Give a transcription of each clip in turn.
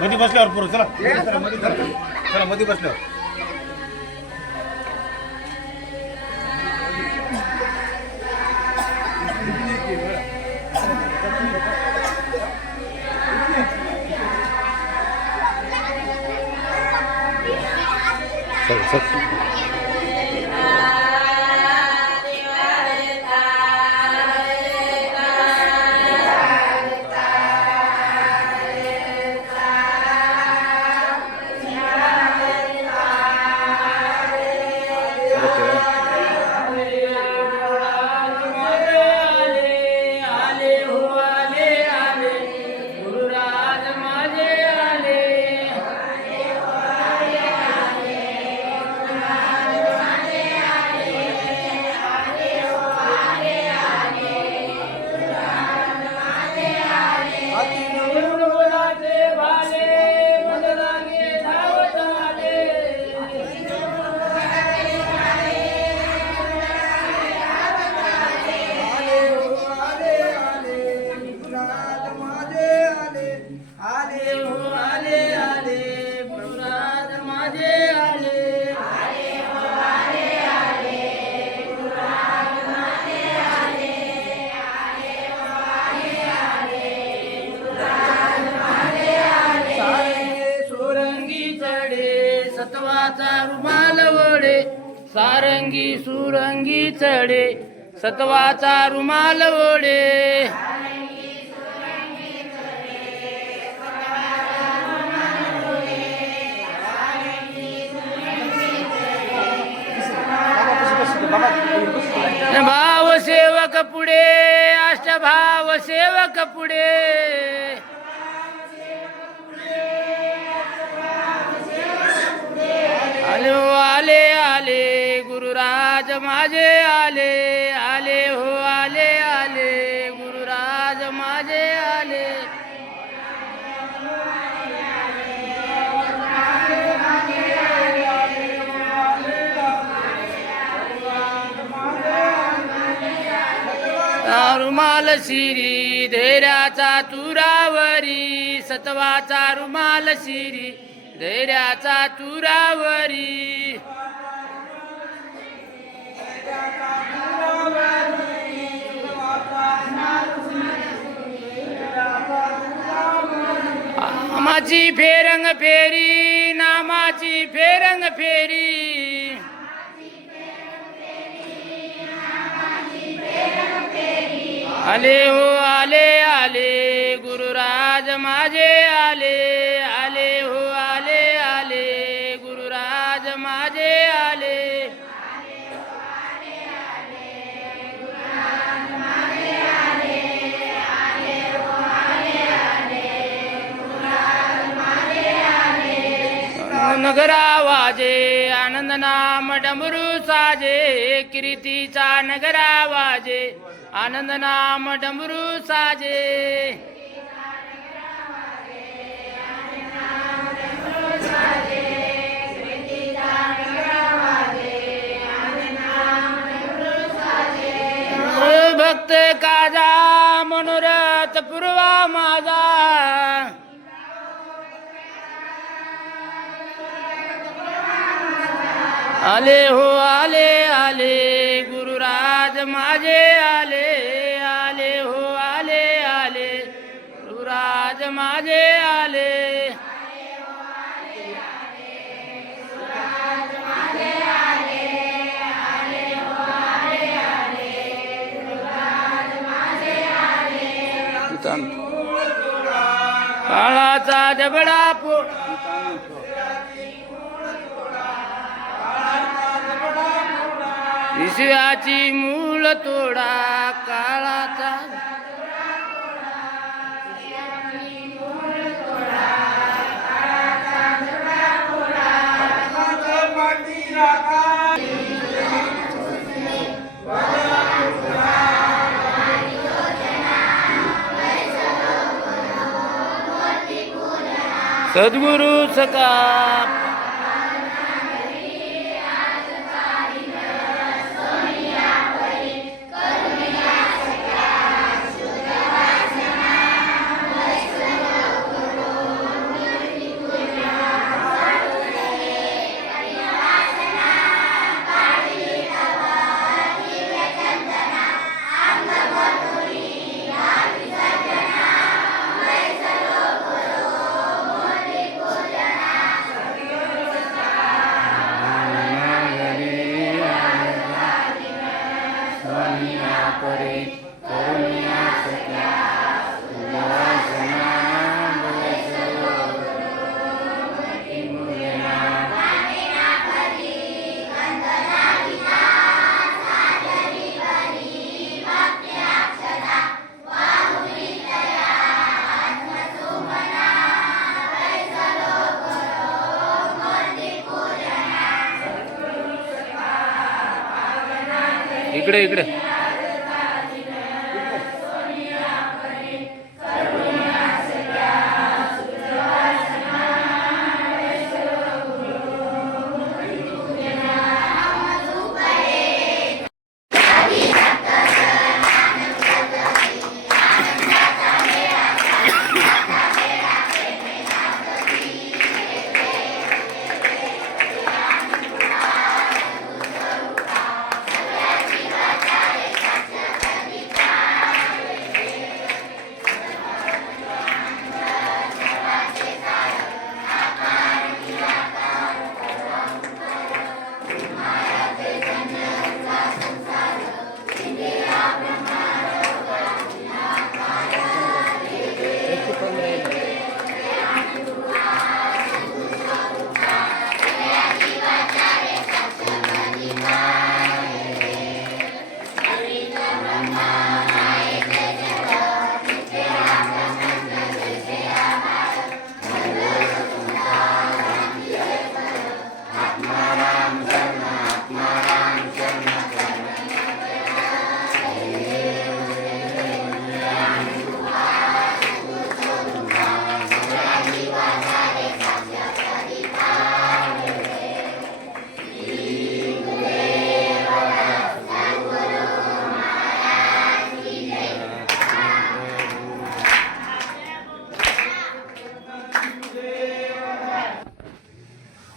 मध्ये बसल्यावर पुरं चला चला मध्ये बसल्यावर सतवाचा रुमाल वडे सारंगी सुरंगी चढे सतवाचा रुमाल वडे भाव सेवक पुढे अष्टभाव सेवक पुढे आले हो आले आले गुरुराज माझे आले आले हो आले आले गुरुराज माझे आले रुमाल शिरी धैर्याचा तुरावरी सतवाचा रुमाल शिरी धैर्याचा तुरावरी नामाची फेरंग फेरी नामाची फेरंग फेरी आले हो आले आले गुरुराज माझे आले आले हो आले आले गुरुराज माझे आले नगरा वाजे आनंद नाम डमरू साजे कीर्तीचा नगरा वाजे आनंद नाम डमरू साजे भक्त काजा मनोरथ पूर्वा माझा आले हो आले आले गुरुराज माझे आले आले हो आले आले गुरुराज माझे आले काळाचा जबडा विषयाची मूळ तोडा काळाचा सद्गुरु सका इकडे इकडे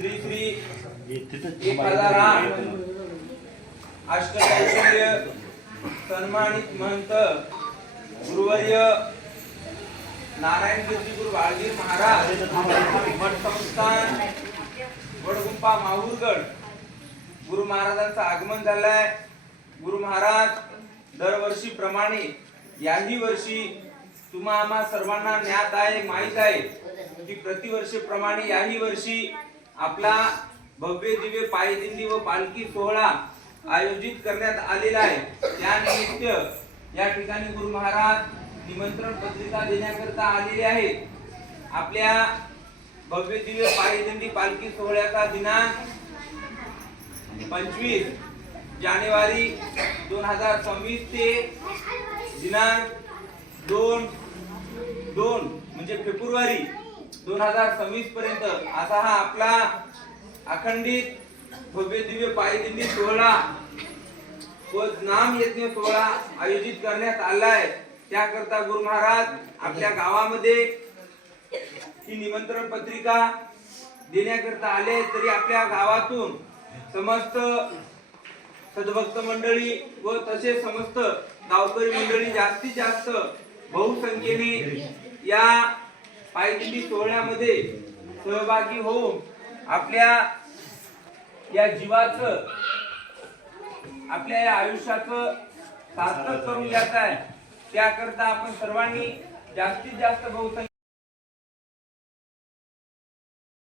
श्री श्री 1008 अष्टकैश्वर्य सन्मानित महंत गुरुवर्य नारायण कीर्ती गुरु वाळगीर महाराज मठ संस्थान वडगुंपा माहूरगड गुरु महाराजांचं आगमन झालंय। गुरु महाराज दरवर्षी प्रमाणे याही वर्षी तुम्हा आम्हा सर्वांना ज्ञात आहे, माहित आहे की प्रतिवर्षीप्रमाणे याही वर्षी आपला भव्य दिव्य पायदिंडी व पालखी सोहळा आयोजित करण्यात आलेला आहे। त्यानिमित्त या ठिकाणी गुरु महाराज निमंत्रण पत्रिका देण्याकरता आलेले आहेत। आपल्या भव्य दिव्य पायदिंडी पालखी सोहळ्याचा दिनांक 25 जानेवारी 2026 ते दिनांक 2 म्हणजे फेब्रुवारी 2026 पर्यंत असा हा आपला अखंडित भव्य दिव्य पायदिंडी सोहळा व नाम यज्ञ सोहळा आयोजित करण्यात आलाय। त्याकरता गुरु महाराज आपल्या गावामध्ये ही निमंत्रण पत्रिका देण्याकरता आले, तरी आपल्या गावातून समस्त सद्भक्त मंडळी व तसे समस्त गावकरी मंडळी जास्तीत जास्त बहुसंख्येने या पायदिंडी सोहळ्यामध्ये सहभागी होऊन आपल्या या जीवाचं आपल्या या आयुष्याचं सार्थक करून घ्यायचं आहे। त्याकरता आपण सर्वांनी जास्तीत जास्त बहुसंख्येने